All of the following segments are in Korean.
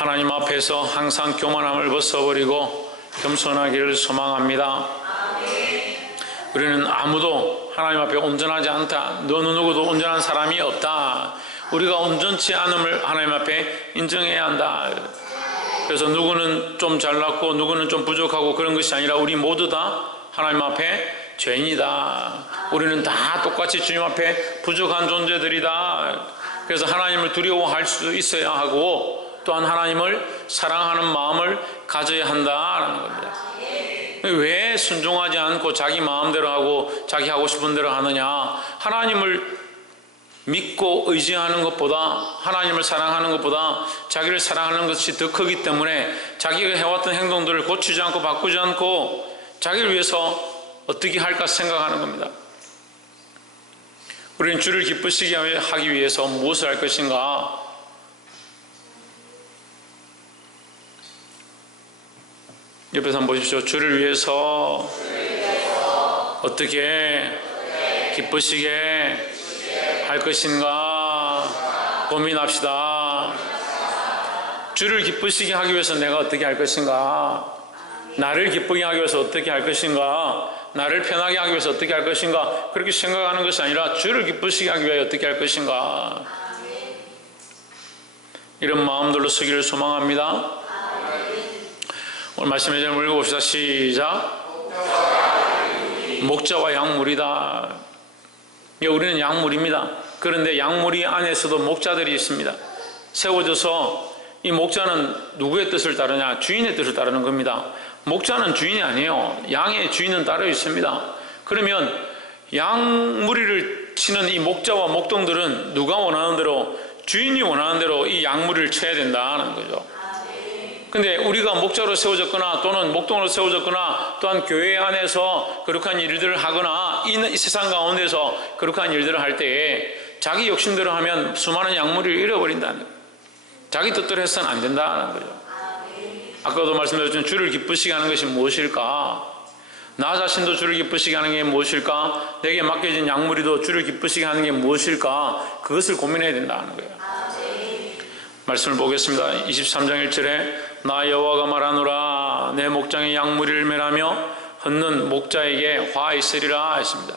하나님 앞에서 항상 교만함을 벗어버리고 겸손하기를 소망합니다. 우리는 아무도 하나님 앞에 온전하지 않다. 너는 누구도 온전한 사람이 없다. 우리가 온전치 않음을 하나님 앞에 인정해야 한다. 그래서 누구는 좀 잘났고 누구는 좀 부족하고 그런 것이 아니라 우리 모두 다 하나님 앞에 죄인이다. 우리는 다 똑같이 주님 앞에 부족한 존재들이다. 그래서 하나님을 두려워할 수 있어야 하고 또한 하나님을 사랑하는 마음을 가져야 한다라는 겁니다. 왜 순종하지 않고 자기 마음대로 하고 자기 하고 싶은 대로 하느냐? 하나님을 믿고 의지하는 것보다, 하나님을 사랑하는 것보다 자기를 사랑하는 것이 더 크기 때문에 자기가 해왔던 행동들을 고치지 않고 바꾸지 않고 자기를 위해서 어떻게 할까 생각하는 겁니다. 우리는 주를 기쁘시게 하기 위해서 무엇을 할 것인가? 옆에서 한번 보십시오. 주를 위해서 어떻게 기쁘시게 할 것인가 고민합시다. 주를 기쁘시게 하기 위해서 내가 어떻게 할 것인가? 나를 기쁘게 하기 위해서 어떻게 할 것인가? 나를 편하게 하기 위해서 어떻게 할 것인가? 그렇게 생각하는 것이 아니라 주를 기쁘시게 하기 위해 어떻게 할 것인가? 이런 마음들로 서기를 소망합니다. 오늘 말씀의 제목을 읽어봅시다. 시작. 목자와 약물이다. 우리는 약물입니다. 그런데 약물이 안에서도 목자들이 있습니다. 세워져서 이 목자는 누구의 뜻을 따르냐? 주인의 뜻을 따르는 겁니다. 목자는 주인이 아니에요. 양의 주인은 따로 있습니다. 그러면 양무리를 치는 이 목자와 목동들은 누가 원하는 대로, 주인이 원하는 대로 이 양무리를 쳐야 된다는 거죠. 근데 우리가 목자로 세워졌거나 또는 목동으로 세워졌거나 또한 교회 안에서 거룩한 일들을 하거나 이 세상 가운데서 거룩한 일들을 할 때에 자기 욕심대로 하면 수많은 양무리를 잃어버린다는 거예요. 자기 뜻대로 해서는 안 된다는 거죠. 아까도 말씀드렸지만 주를 기쁘시게 하는 것이 무엇일까? 나 자신도 주를 기쁘시게 하는 게 무엇일까? 내게 맡겨진 양무리도 주를 기쁘시게 하는 게 무엇일까? 그것을 고민해야 된다는 거예요. 말씀을 보겠습니다. 23장 1절에 나 여호와가 말하노라 내 목장의 양무리를 매라며 헛는 목자에게 화 있으리라 했습니다.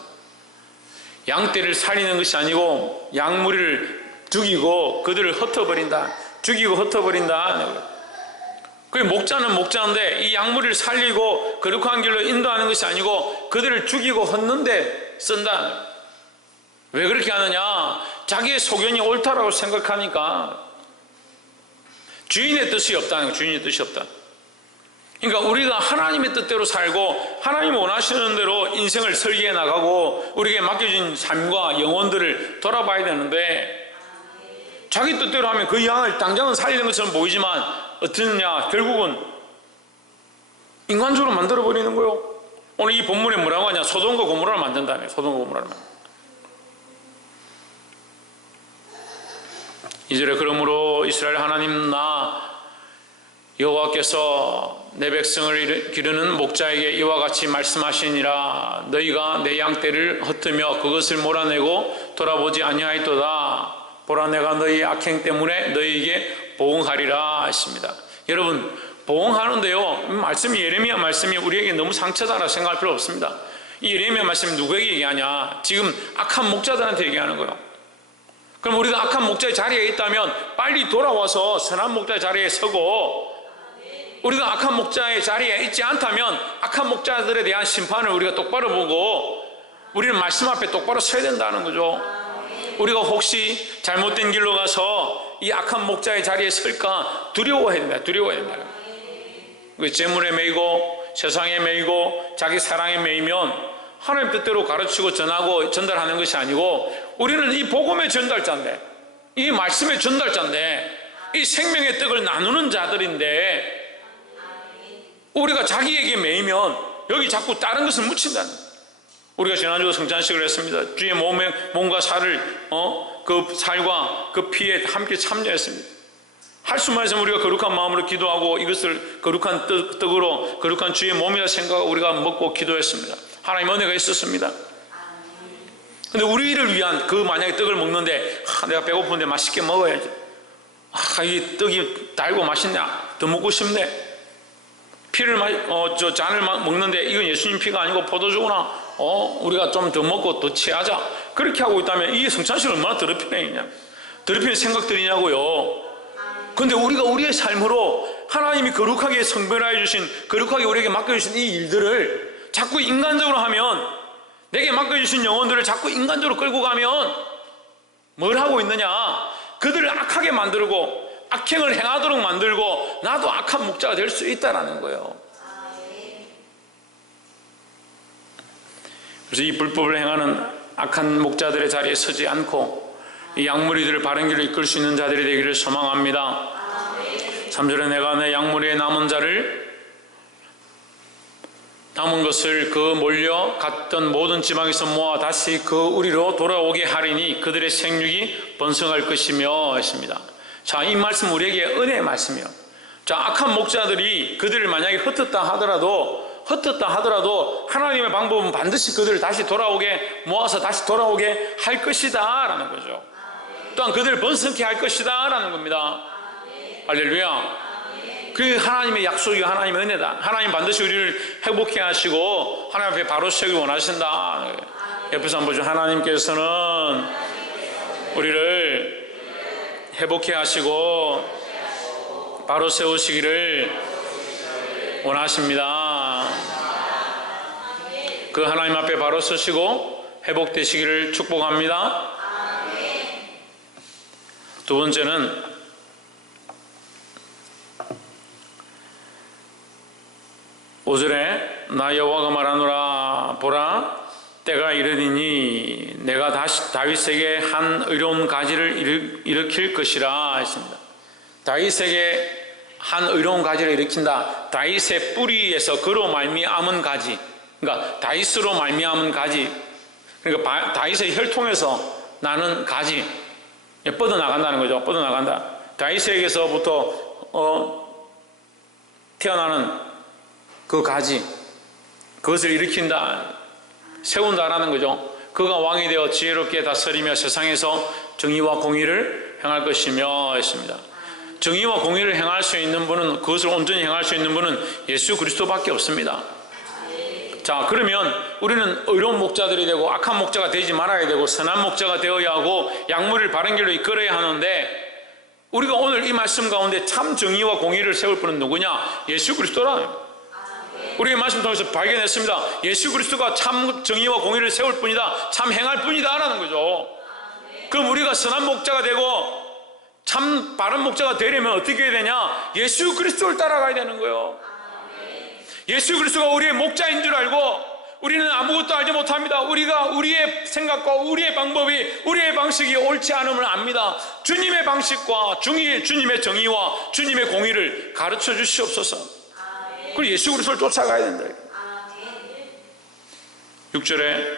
양떼를 살리는 것이 아니고 양무리를 죽이고 그들을 흩어버린다. 죽이고 흩어버린다. 그 목자는 목자인데 이 양무리를 살리고 거룩한 길로 인도하는 것이 아니고 그들을 죽이고 헛는데 쓴다. 왜 그렇게 하느냐? 자기의 소견이 옳다라고 생각하니까. 주인의 뜻이 없다는 거예요. 주인의 뜻이 없다. 그러니까 우리가 하나님의 뜻대로 살고 하나님 원하시는 대로 인생을 설계해 나가고 우리에게 맡겨진 삶과 영혼들을 돌아봐야 되는데 자기 뜻대로 하면 그 양을 당장은 살리는 것처럼 보이지만 어떠냐? 결국은 인간적으로 만들어버리는 거예요. 오늘 이 본문에 뭐라고 하냐? 소돔과 고모라를 만든다네. 소돔과 고모라를 만든다. 2절에 그러므로 이스라엘 하나님 나 여호와께서 내 백성을 기르는 목자에게 이와 같이 말씀하시니라. 너희가 내 양떼를 흩으며 그것을 몰아내고 돌아보지 아니하였도다. 보라 내가 너희 악행 때문에 너희에게 보응하리라 했습니다. 여러분 보응하는데요, 말씀이 예레미야 말씀이 우리에게 너무 상처다라고 생각할 필요 없습니다. 이 예레미야 말씀이 누구에게 얘기하냐? 지금 악한 목자들한테 얘기하는 거예요. 그럼 우리가 악한 목자의 자리에 있다면 빨리 돌아와서 선한 목자의 자리에 서고, 우리가 악한 목자의 자리에 있지 않다면 악한 목자들에 대한 심판을 우리가 똑바로 보고 우리는 말씀 앞에 똑바로 서야 된다는 거죠. 우리가 혹시 잘못된 길로 가서 이 악한 목자의 자리에 설까 두려워해야 된다. 두려워해야 된다. 재물에 매이고 세상에 매이고 자기 사랑에 매이면 하나님 뜻대로 가르치고 전하고 전달하는 것이 아니고 우리는 이 복음의 전달자인데, 이 말씀의 전달자인데, 이 생명의 떡을 나누는 자들인데 우리가 자기에게 매이면 여기 자꾸 다른 것을 묻힌다는 거예요. 우리가 지난주 성찬식을 했습니다. 주의 몸과 살을 그 살과 그 피에 함께 참여했습니다. 할 수만 있으면 우리가 거룩한 마음으로 기도하고 이것을 거룩한 떡으로 거룩한 주의 몸이라 생각하고 우리가 먹고 기도했습니다. 하나님 은혜가 있었습니다. 근데 우리를 위한 그 만약에 떡을 먹는데 내가 배고픈데 맛있게 먹어야지. 이 떡이 달고 맛있네. 더 먹고 싶네. 잔을 먹는데 이건 예수님 피가 아니고 포도주구나. 우리가 좀 더 먹고 더 취하자. 그렇게 하고 있다면 이게 성찬식을 얼마나 더럽히냐. 더럽히는 생각들이냐고요. 근데 우리가 우리의 삶으로 하나님이 거룩하게 성별하여 주신, 거룩하게 우리에게 맡겨주신 이 일들을 자꾸 인간적으로 하면, 내게 맡겨주신 영혼들을 자꾸 인간적으로 끌고 가면 뭘 하고 있느냐? 그들을 악하게 만들고 악행을 행하도록 만들고 나도 악한 목자가 될 수 있다는 거예요. 그래서 이 불법을 행하는 악한 목자들의 자리에 서지 않고 이 양무리들을 바른 길로 이끌 수 있는 자들이 되기를 소망합니다. 3절에 내가 내 양무리에 남은 것을 그 몰려갔던 모든 지방에서 모아 다시 그 우리로 돌아오게 하리니 그들의 생육이 번성할 것이며 했습니다. 자, 이 말씀 우리에게 은혜의 말씀이에요. 자, 악한 목자들이 그들을 만약에 흩었다 하더라도 하나님의 방법은 반드시 그들을 다시 돌아오게 모아서 다시 돌아오게 할 것이다 라는 거죠. 또한 그들을 번성케 할 것이다 라는 겁니다. 할렐루야. 그 하나님의 약속이 하나님의 은혜다. 하나님 반드시 우리를 회복케 하시고 하나님 앞에 바로 세우기 원하신다. 옆에서 한번 보죠. 하나님께서는 우리를 회복케 하시고 바로 세우시기를 원하십니다. 그 하나님 앞에 바로 서시고 회복되시기를 축복합니다. 두 번째는 오절에 나 여호와가 말하노라 보라 때가 이르리니 내가 다시 다윗에게 한 의로운 가지를 일으킬 것이라 했습니다. 다윗에게 한 의로운 가지를 일으킨다. 다윗의 뿌리에서 그로 말미암은 가지, 그러니까 다윗으로 말미암은 가지, 그러니까 다윗의 혈통에서 나는 가지 뻗어나간다는 거죠. 뻗어나간다. 다윗에게서부터 태어나는 그 가지, 그것을 일으킨다, 세운다라는 거죠. 그가 왕이 되어 지혜롭게 다스리며 세상에서 정의와 공의를 행할 것이며 했습니다. 정의와 공의를 행할 수 있는 분은, 그것을 온전히 행할 수 있는 분은 예수 그리스도밖에 없습니다. 자, 그러면 우리는 의로운 목자들이 되고 악한 목자가 되지 말아야 되고 선한 목자가 되어야 하고 양무리를 바른 길로 이끌어야 하는데, 우리가 오늘 이 말씀 가운데 참 정의와 공의를 세울 분은 누구냐? 예수 그리스도라. 우리의 말씀 통해서 발견했습니다. 예수 그리스도가 참 정의와 공의를 세울 뿐이다, 참 행할 뿐이다 라는 거죠. 그럼 우리가 선한 목자가 되고 참 바른 목자가 되려면 어떻게 해야 되냐? 예수 그리스도를 따라가야 되는 거예요. 예수 그리스도가 우리의 목자인 줄 알고 우리는 아무것도 알지 못합니다. 우리가 우리의 생각과 우리의 방법이, 우리의 방식이 옳지 않음을 압니다. 주님의 방식과 주님의 정의와 주님의 공의를 가르쳐 주시옵소서. 그리고 예수 그리스도를 쫓아가야 된다. 6절에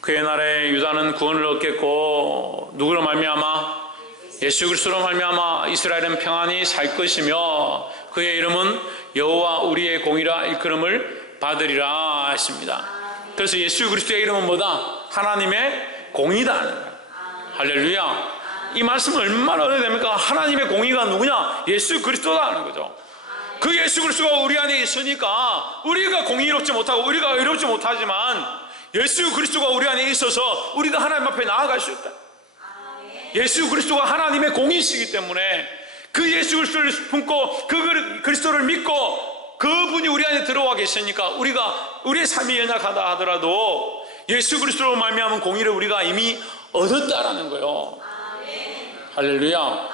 그의 날에 유다는 구원을 얻겠고 누구로 말미암아? 예수 그리스도로 말미암아 이스라엘은 평안히 살 것이며 그의 이름은 여호와 우리의 공이라 일컬음을 받으리라 했습니다. 그래서 예수 그리스도의 이름은 뭐다? 하나님의 공이다. 할렐루야. 이 말씀은 얼마나 은혜됩니까? 하나님의 공의가 누구냐? 예수 그리스도다 하는 거죠. 그 예수 그리스도가 우리 안에 있으니까 우리가 공의롭지 못하고 우리가 의롭지 못하지만 예수 그리스도가 우리 안에 있어서 우리가 하나님 앞에 나아갈 수 있다. 예수 그리스도가 하나님의 공의시기 때문에 그 예수 그리스도를 품고 그 그리스도를 믿고 그분이 우리 안에 들어와 계시니까 우리가 우리의 삶이 연약하다 하더라도 예수 그리스도로 말미암은 공의를 우리가 이미 얻었다라는 거예요. 할렐루야.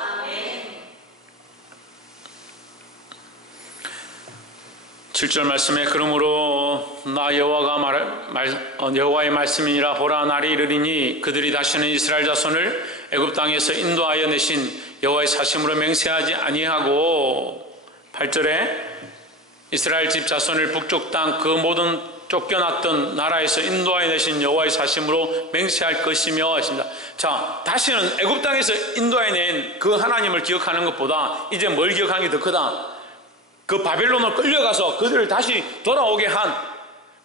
7절 말씀에 그러므로 나 여호와의 말씀이니라 보라 날이 이르리니 그들이 다시는 이스라엘 자손을 애굽 땅에서 인도하여 내신 여호와의 사심으로 맹세하지 아니하고 8절에 이스라엘 집 자손을 북쪽 땅 그 모든 쫓겨났던 나라에서 인도하여 내신 여호와의 사심으로 맹세할 것이며 했습니다. 자, 다시는 애굽 땅에서 인도하여 낸 그 하나님을 기억하는 것보다 이제 뭘 기억하는 게 더 크다? 그 바벨론을 끌려가서 그들을 다시 돌아오게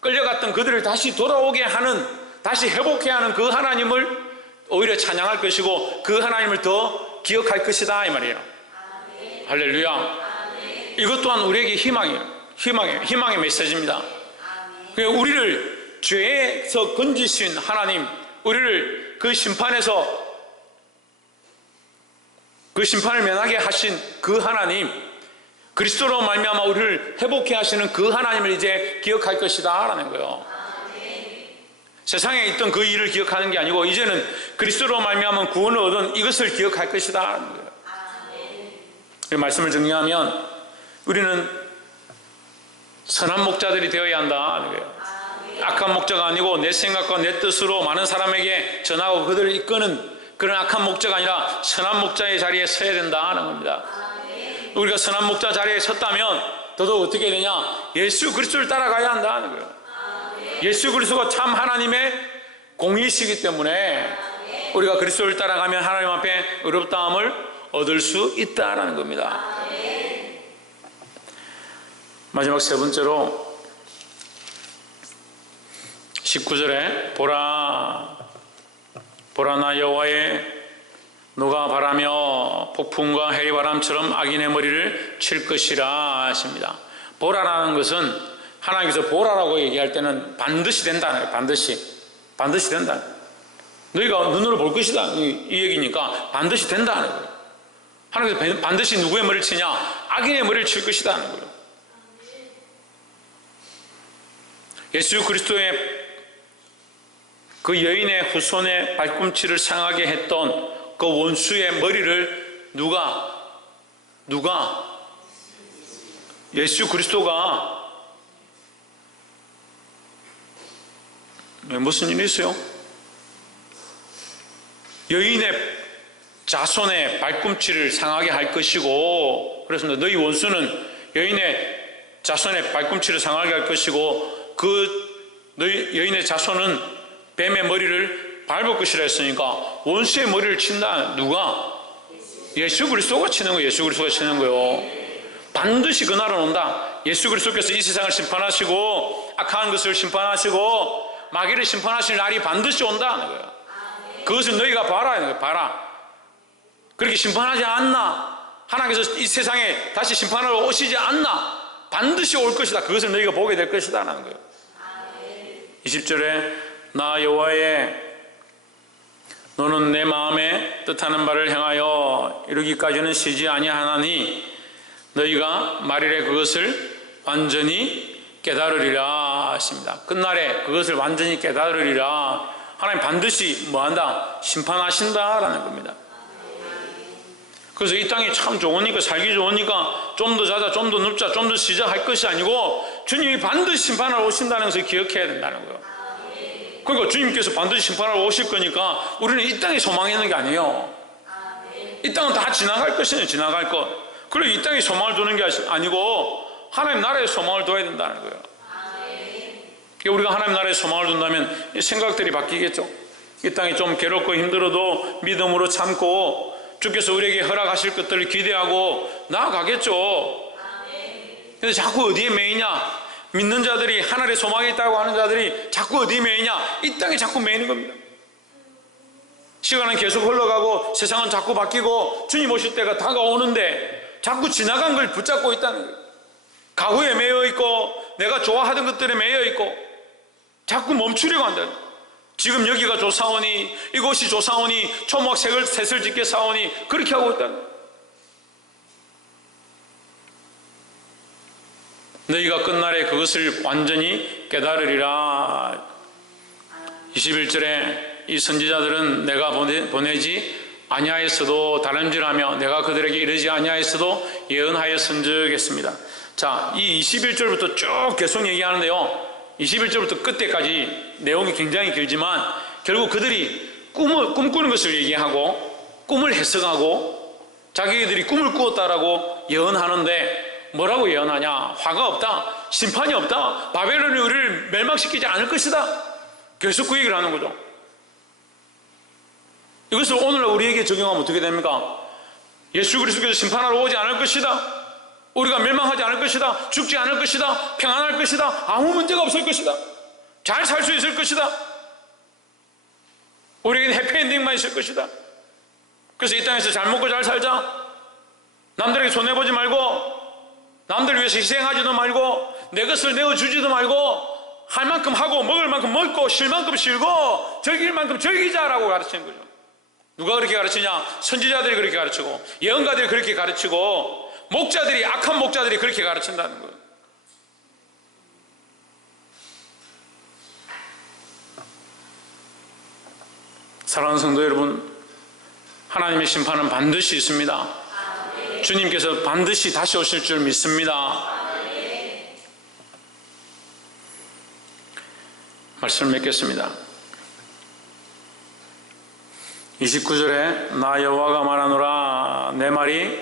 끌려갔던 그들을 다시 돌아오게 하는, 다시 회복해 하는 그 하나님을 오히려 찬양할 것이고 그 하나님을 더 기억할 것이다 이 말이에요. 할렐루야. 이것 또한 우리에게 희망이에요. 희망의 메시지입니다. 우리를 죄에서 건지신 하나님, 우리를 그 심판에서 그 심판을 면하게 하신 그 하나님, 그리스도로 말미암아 우리를 회복해 하시는 그 하나님을 이제 기억할 것이다 라는 거예요. 세상에 있던 그 일을 기억하는 게 아니고 이제는 그리스도로 말미암아 구원을 얻은 이것을 기억할 것이다 라는 거예요. 이 말씀을 정리하면 우리는 선한 목자들이 되어야 한다 하는 거예요. 악한 목자가 아니고 내 생각과 내 뜻으로 많은 사람에게 전하고 그들을 이끄는 그런 악한 목자가 아니라 선한 목자의 자리에 서야 된다 하는 겁니다. 우리가 선한 목자 자리에 섰다면 더더욱 어떻게 되냐? 예수 그리스도를 따라가야 한다 하는 거예요. 예수 그리스도가 참 하나님의 공의시기 때문에 우리가 그리스도를 따라가면 하나님 앞에 의롭다함을 얻을 수 있다라는 겁니다. 마지막 세 번째로 19절에 보라 나 여호와의 누가 바라며 폭풍과 해리바람처럼 악인의 머리를 칠 것이라 하십니다. 보라라는 것은 하나님께서 보라라고 얘기할 때는 반드시 된다는 거예요. 반드시 된다. 너희가 눈으로 볼 것이다 이 얘기니까 반드시 된다는 거예요. 하나님께서 반드시 누구의 머리를 치냐? 악인의 머리를 칠 것이다 하는 거예요. 예수 그리스도의 그 여인의 후손의 발꿈치를 상하게 했던 그 원수의 머리를 누가 예수 그리스도가 무슨 일이 있어요? 여인의 자손의 발꿈치를 상하게 할 것이고, 그렇습니다. 너희 원수는 여인의 자손의 발꿈치를 상하게 할 것이고 너희 여인의 자손은 뱀의 머리를 밟을 것이라 했으니까 원수의 머리를 친다. 누가? 예수 그리스도가 치는 거예요. 예수 그리스도가 치는 거예요. 반드시 그날은 온다. 예수 그리스도께서 이 세상을 심판하시고 악한 것을 심판하시고 마귀를 심판하실 날이 반드시 온다는 거예요. 그것을 너희가 봐라. 봐라. 그렇게 심판하지 않나? 하나님께서 이 세상에 다시 심판하러 오시지 않나? 반드시 올 것이다. 그것을 너희가 보게 될 것이다 라는 거예요. 20절에 나 여호와의 너는 내 마음에 뜻하는 바를 행하여 이루기까지는 쉬지 아니하나니 너희가 말일에 그것을 완전히 깨달으리라 하십니다. 끝날에 그것을 완전히 깨달으리라. 하나님 반드시 뭐한다? 심판하신다라는 겁니다. 그래서 이 땅이 참 좋으니까 살기 좋으니까 좀 더 자자 좀 더 눕자 좀 더 쉬자 할 것이 아니고 주님이 반드시 심판하러 오신다는 것을 기억해야 된다는 거예요. 그러니까 주님께서 반드시 심판하러 오실 거니까 우리는 이 땅에 소망하는 게 아니에요. 이 땅은 다 지나갈 것이에요. 지나갈 것. 그리고 이 땅에 소망을 두는 게 아니고 하나님 나라에 소망을 둬야 된다는 거예요. 우리가 하나님 나라에 소망을 둔다면 생각들이 바뀌겠죠. 이 땅이 좀 괴롭고 힘들어도 믿음으로 참고 주께서 우리에게 허락하실 것들을 기대하고 나아가겠죠. 근데 자꾸 어디에 매이냐? 믿는 자들이 하늘에 소망이 있다고 하는 자들이 자꾸 어디에 매이냐? 이 땅에 자꾸 매이는 겁니다. 시간은 계속 흘러가고 세상은 자꾸 바뀌고 주님 오실 때가 다가오는데 자꾸 지나간 걸 붙잡고 있다는 거예요. 가구에 매여 있고 내가 좋아하던 것들에 매여 있고 자꾸 멈추려고 한다는 거예요. 지금 여기가 좋사오니 이곳이 좋사오니 초목 셋을 짓게 사오니 그렇게 하고 있다는 거예요. 너희가 끝날에 그것을 완전히 깨달으리라. 21절에 이 선지자들은 내가 보내지 아니하였어도 다름질하며 내가 그들에게 이르지 아니하였어도 예언하였은즉 했습니다. 자, 이 21절부터 쭉 계속 얘기하는데요. 21절부터 끝에까지 내용이 굉장히 길지만 결국 그들이 꿈꾸는 것을 얘기하고 꿈을 해석하고 자기들이 꿈을 꾸었다라고 예언하는데 뭐라고 예언하냐? 화가 없다, 심판이 없다, 바벨론이 우리를 멸망시키지 않을 것이다. 계속 그 얘기를 하는 거죠. 이것을 오늘 우리에게 적용하면 어떻게 됩니까? 예수 그리스도께서 심판하러 오지 않을 것이다, 우리가 멸망하지 않을 것이다, 죽지 않을 것이다, 평안할 것이다, 아무 문제가 없을 것이다, 잘 살 수 있을 것이다, 우리에게는 해피엔딩만 있을 것이다. 그래서 이 땅에서 잘 먹고 잘 살자. 남들에게 손해보지 말고, 남들 위해서 희생하지도 말고, 내 것을 내어주지도 말고, 할 만큼 하고 먹을 만큼 먹고 쉴 만큼 쉬고 즐길 만큼 즐기자라고 가르치는 거죠. 누가 그렇게 가르치냐? 선지자들이 그렇게 가르치고 예언가들이 그렇게 가르치고 목자들이, 악한 목자들이 그렇게 가르친다는 거예요. 사랑하는 성도 여러분, 하나님의 심판은 반드시 있습니다. 주님께서 반드시 다시 오실 줄 믿습니다. 말씀을 맺겠습니다. 29절에 나 여호와가 말하노라 내 말이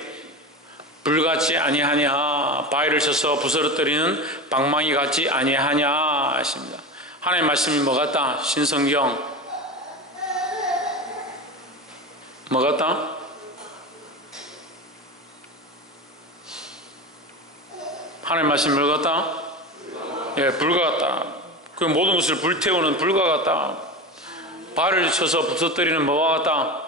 불같지 아니하냐 바위를 쳐서 부스러뜨리는 방망이 같지 아니하냐 하십니다. 하나님의 말씀이 뭐 같다? 신성경 뭐 같다? 하나님의 말씀이 뭐 같다? 예, 불과 같다. 그 모든 것을 불태우는 불과 같다. 발을 쳐서 부서뜨리는 뭐와 같다?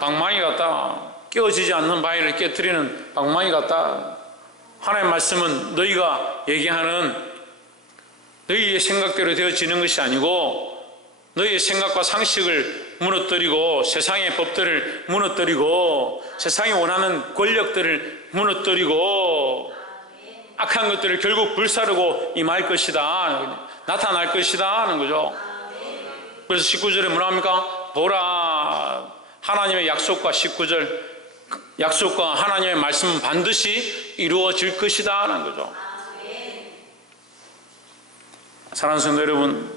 방망이 같다. 깨어지지 않는 바위를 깨뜨리는 방망이 같다. 하나님의 말씀은 너희가 얘기하는 너희의 생각대로 되어지는 것이 아니고 너희의 생각과 상식을 무너뜨리고 세상의 법들을 무너뜨리고 세상이 원하는 권력들을 무너뜨리고 악한 것들을 결국 불사르고 임할 것이다. 나타날 것이다 하는 거죠. 그래서 19절에 뭐라 합니까? 보라, 하나님의 약속과 19절 약속과 하나님의 말씀은 반드시 이루어질 것이다 하는 거죠. 사랑하는 성도 여러분,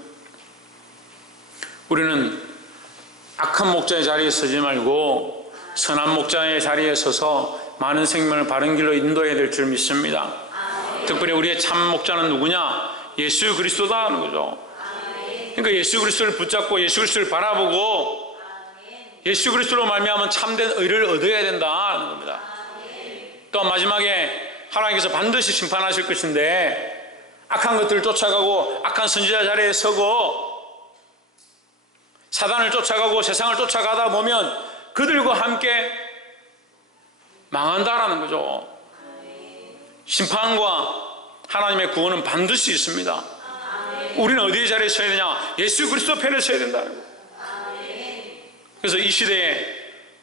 우리는 악한 목자의 자리에 서지 말고 선한 목자의 자리에 서서 많은 생명을 바른 길로 인도해야 될 줄 믿습니다. 특별히 우리의 참 목자는 누구냐? 예수 그리스도다 하는 거죠. 그러니까 예수 그리스도를 붙잡고 예수 그리스도를 바라보고 예수 그리스도로 말미암은 참된 의를 얻어야 된다 하는 겁니다. 또 마지막에 하나님께서 반드시 심판하실 것인데 악한 것들을 쫓아가고 악한 선지자 자리에 서고 사단을 쫓아가고 세상을 쫓아가다 보면 그들과 함께 망한다라는 거죠. 심판과 하나님의 구원은 반드시 있습니다. 우리는 어디에 자리에 서야 되냐? 예수 그리스도 편에 서야 된다는 거예요. 그래서 이 시대에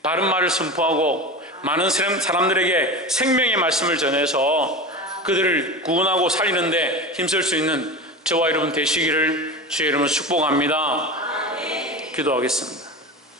바른 말을 선포하고 많은 사람들에게 생명의 말씀을 전해서 그들을 구원하고 살리는데 힘쓸 수 있는 저와 여러분 되시기를 주의 이름으로 축복합니다. 기도하겠습니다.